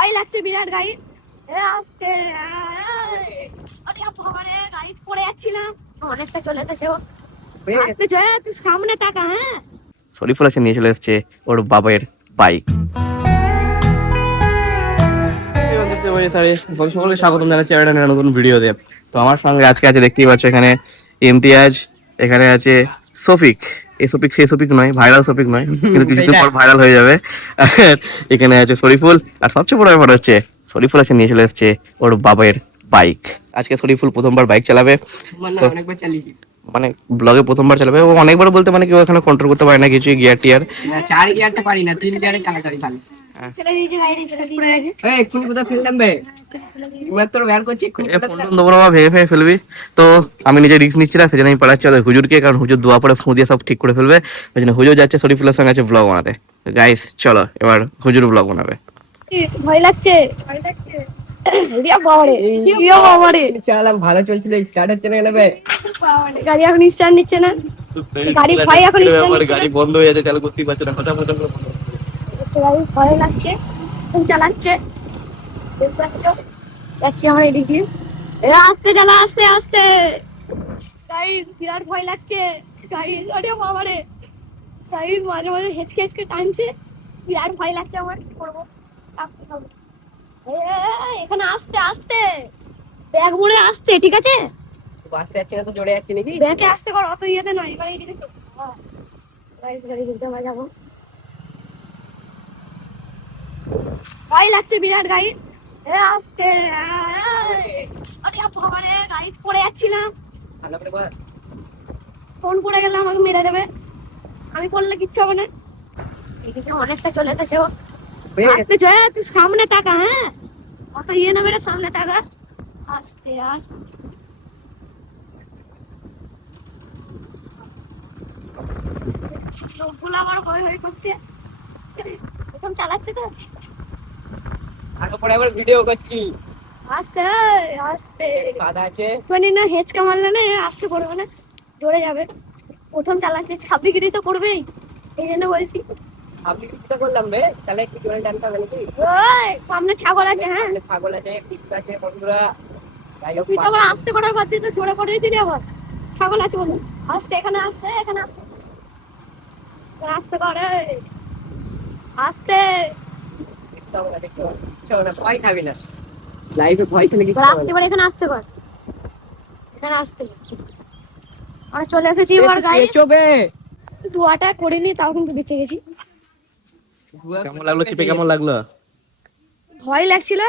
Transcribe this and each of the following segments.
ভয় লাগছে বিরাট গাড়ি আসতে। আরে বাবারে গাড়ি পড়ে যাচ্ছিলাম, অনেকটা চলে গেছে ও। আসতে যায় তুই সামনে তাকা। হ্যাঁ শরীফুল এসে নিয়ে চলে এসছে ওর বাবার বাইক। সকলকে স্বাগতম জানাচ্ছি একটা নতুন ভিডিওতে। তো আমার সঙ্গে আজকে আছে, দেখতেই পাচ্ছ এখানে ইমতিয়াজ, এখানে আছে সফিক। এই সফিক সেই সফিক নয়, ভাইরাল সফিক নয়, কিন্তু কিছুদিন পর ভাইরাল হয়ে যাবে। আর এখানে আছে শরীফুল, আর সবচেয়ে বড় ব্যাপার হচ্ছে শরীফুল এসে নিয়ে চলে এসছে ওর বাবার বাইক। আজকে শরীফুল প্রথমবার বাইক চালাবে, অনেকবার চালিয়েছি, মানে ব্লগে প্রথমবার চালাবে। ও অনেকবার বলতে মানে কেউ এখানে কন্ট্রোল করতে পারে না কিছু, গিয়ার টিয়ার। 4 গিয়ারটা পারি না, 3 গিয়ারে চালাতে ভালো। ফেলে দিয়েছে গাড়ি, পড়ে গেছে। এক্ষুনি কোথাও ফেললাম বে, এবার তোর ভ্যান করছি এক্ষুনি। ফোন দেবো না, ভেঙে ফেঙে ফেলবি। তো আমি নিজে রিস্ক নিচ্ছি না, সেজন্য আমি পাঠাচ্ছি ওদের হুজুরকে, কারণ হুজুর দোয়া পরে ফোঁ দিয়ে সব ঠিক করে ফেলবে। ওই জন্য হুজুর যাচ্ছে শরীফুলের সঙ্গে আছে ব্লগ বানাতে। গাইস চলো এবার হুজুর ব্লগ বানাবে। ভয় লাগছে, ভয় লাগছে। রিয়া বাবারে, রিয়া বাবারে চালালাম, ভালো চলছিল, স্টার্ট হচ্ছে না কেন বে? বাবারে, গাড়ি এখন স্টার্ট নিচ্ছে না। গাড়ি ভয় এখন স্টার্ট নিচ্ছে না। গাড়ি বন্ধ হয়ে যাচ্ছে, চালু করতেই পারছে না, ফটাফট করে বন্ধ। গাড়ি ভয় লাগছে, এখন চালাচ্ছে। দেখতে পাচ্ছ? যাচ্ছি আমরা এদিক দিয়ে। আস্তে চালা, আস্তে আস্তে। গাড়ি বিরাট ভয় লাগছে। গাড়ি আরে বাবারে, গাড়ি মাঝে মাঝে হেঁচকে হেঁচকে টানছে। বিরাট ভয় লাগছে আমার, কি করবো? চাপতে হবে। এখানে আস্তে আস্তে, ব্যাগ মোড়ে আসতে, ঠিক আছে? বাসে যাচ্ছে না তো জোরে যাচ্ছে নাকি? ব্যাগে আসতে কর, অত ইয়েতে নয়। এবারে এদিকে চল। গাড়ি দিতে আমরা যাবো। ভয় লাগছে বিরাট গাড়ি আসতে। আরে বাবারে গাড়ি পড়ে যাচ্ছিলাম, ভালো করে বল। ফোন পড়ে গেলে আমাকে মেরে দেবে। আমি পড়লে কিচ্ছু হবে না। এদিকে অনেকটা চলে গেছে ও। আসতে যায় তুই সামনে তাকা। হ্যাঁ অত ইয়ে না, মেরে সামনে তাকা। আস্তে আস্তে। লোকগুলো আমার ভয় ভয় করছে, প্রথম চালাচ্ছে তো। আগে পরে আবার ভিডিও করছি। আস্তে আস্তে, কাদা আছে। মানে না হেঁচকা মারলে না আসতে করবে না, জোরে যাবে। প্রথম চালাচ্ছে, ছাব্বিগিরি তো করবেই, এই জন্য বলছি। আপনি কিছু করলাম বে, তাহলে একটু জোরে টানতে হবে নাকি? ওই সামনে ছাগল আছে। হ্যাঁ সামনে ছাগল আছে, পিক আছে, বন্ধুরা। যাই হোক, তুই তো আবার আসতে করার বাদ দিয়ে তো জোরে করে দিলি আবার। ছাগল আছে বলে আসতে, এখানে আসতে, এখানে আসতে, আসতে করে আসতে। দেখতে হবে না, দেখতে হবে না, দেখতে হবে না, ভয় খাবি না। লাইফে ভয় খেলে কিছু হবে আসতে না। পারে, এখানে আসতে কর, এখানে আসতে। আমরা চলে এসেছি এবার গাড়ি। চবে ধোয়াটা করিনি, তাও কিন্তু বেঁচে গেছি। কেমন লাগলো চিপে, কেমন লাগলো? ভয় লাগছিল,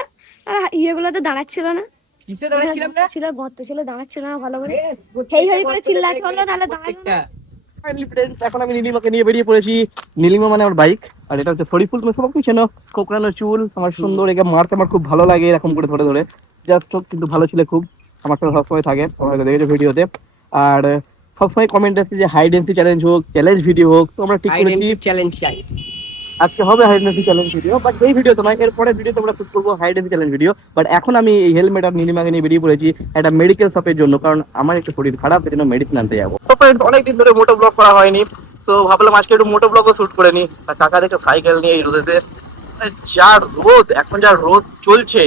আর ইয়েগুলোতে দাঁড়াচ্ছিল না। কিসে দাঁড়াচ্ছিলাম না? ছিল গর্ত ছিল, দাঁড়াচ্ছিল না ভালো করে। হেই হেই করে চিল্লাতে হলো, নাহলে দাঁড়ালো না। এখন আমি নীলিমাকে নিয়ে বেরিয়ে পড়েছি। নীলিমা মানে আমার বাইক, আর এটা হচ্ছে শরীফুল। তুমি সব কিছু চেনো, কোকড়ানো চুল, আমার সুন্দর। একে মারতে আমার খুব ভালো লাগে, এরকম করে ধরে ধরে। জাস্ট কিন্তু ভালো ছিল খুব, আমার সাথে সবসময় থাকে, তোমরা দেখেছো ভিডিওতে। আর সবসময় কমেন্ট আসছে যে হাই ডেন্সি চ্যালেঞ্জ হোক, চ্যালেঞ্জ ভিডিও হোক, তো আমরা ঠিক করেছি চ্যালেঞ্জ চাই। আজকে হবে হাই ডেন্সি চ্যালেঞ্জ ভিডিও। বাট এই ভিডিও তো নয়, এরপরে ভিডিও তোমরা শুট করবো হাই ডেন্সি চ্যালেঞ্জ ভিডিও। বাট এখন আমি এই হেলমেট আর নীলিমাকে নিয়ে বেরিয়ে পড়েছি একটা মেডিকেল শপের জন্য, কারণ আমার একটু শরীর খারাপ, এর জন্য মেডিসিন আনতে যাবো। তো ফ্রেন্ডস, অনেকদিন ধরে মোটো ব্লগ করা হয়নি, তো ভাবলাম আজকে একটু মোটো ব্লগও শুট করে নি। আর কাকা দেখো সাইকেল নিয়ে এই রোদেতে, যা রোদ এখন, যা রোদ চলছে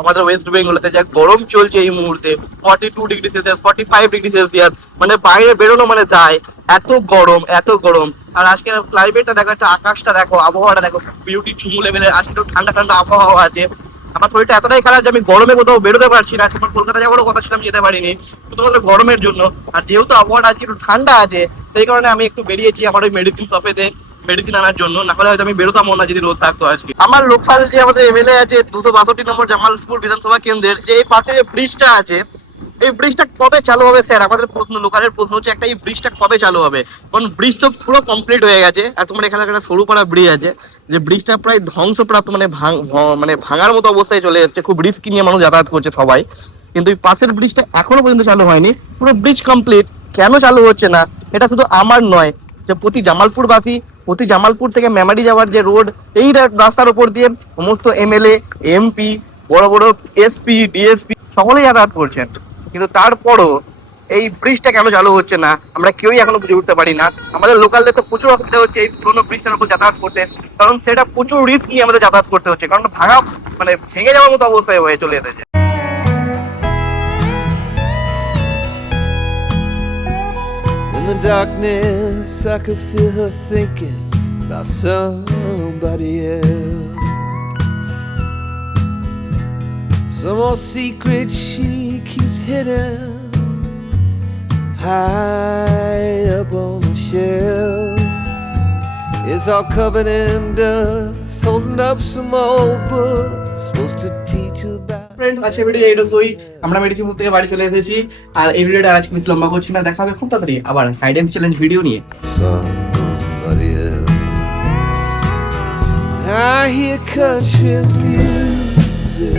আমাদের ওয়েস্ট বেঙ্গলেতে, যা গরম চলছে এই মুহূর্তে, 42°C, 45°C, মানে বাইরে বেরোনো মানে দায়, এত গরম এত গরম। আর আজকে ক্লাইমেটটা দেখো, একটা আকাশটা দেখো, আবহাওয়াটা দেখো, বিউটি চুমু লেভেলের। আজকে একটু ঠান্ডা ঠান্ডা আবহাওয়া আছে। আমার শরীরটা এতটাই খারাপ যে আমি গরমে কোথাও বেরোতে পারছি না। আমার কলকাতা যাওয়ারও কথা ছিল, আমি যেতে পারিনি শুধুমাত্র গরমের জন্য। আর যেহেতু আবহাওয়াটা আজকে একটু ঠান্ডা আছে, সেই কারণে আমি একটু বেরিয়েছি আমার ওই মেডিসিন শপেতে মেডিসিন আনার জন্য। না হলে হয়তো আমি বেরোতামও না যদি রোদ থাকতো আজকে। আমার লোকাল যে আমাদের এমএলএ আছে 262 নম্বর জামালপুর বিধানসভা কেন্দ্রের, যে এই পাশে যে ব্রিজটা আছে, এই ব্রিজটা কবে চালু হবে স্যার? আমাদের প্রশ্ন, লোকালের প্রশ্ন হচ্ছে একটা, এই ব্রিজটা কবে চালু হবে? কারণ ব্রিজ তো পুরো কমপ্লিট হয়ে গেছে, আর তোমার এখানে একটা সরুপাড়া ব্রিজ আছে, যে ব্রিজটা প্রায় ধ্বংসপ্রাপ্ত, মানে ভাঙার মতো অবস্থায় চলে এসেছে। খুব রিস্ক নিয়ে মানুষ যাতায়াত করছে সবাই, কিন্তু এই পাশের ব্রিজটা এখনো পর্যন্ত চালু হয়নি। পুরো ব্রিজ কমপ্লিট, কেন চালু হচ্ছে না? এটা শুধু আমার নয়, যে প্রতি জামালপুরবাসী, প্রতি জামালপুর থেকে মেমারি যাওয়ার যে রোড, এই রাস্তার উপর দিয়ে সমস্ত এমএলএ, এমপি, বড় বড় এসপি, ডিএসপি সকলেই যাতায়াত করছেন। কিন্তু তারপরও এই ব্রিজটা কেন চালু হচ্ছে না আমরা কেউই এখনো বুঝে উঠতে পারি না। আমাদের লোকালদের তো প্রচুর অসুবিধা হচ্ছে এই পুরোনো ব্রিজটার উপর যাতায়াত করতে, কারণ সেটা প্রচুর রিস্ক নিয়ে আমাদের যাতায়াত করতে হচ্ছে, কারণ ভাঙা মানে ভেঙে যাওয়ার মতো অবস্থায় হয়ে চলে এসেছে। In the darkness, I could feel her thinking about somebody else. Some old secret she keeps hidden high up on the shelf. It's all covered in dust, holding up some old books supposed to teach you about. Friend, আজকে video এইটুকুই। আমরা medicine থেকে বাড়ি চলে এসেছি, আর এই ভিডিওটা আজকে বেশি লম্বা করছি না। দেখা হবে খুব তাড়াতাড়ি আবার হাইড এন্ড চ্যালেঞ্জ ভিডিও নিয়ে। Somebody else. I hear country music.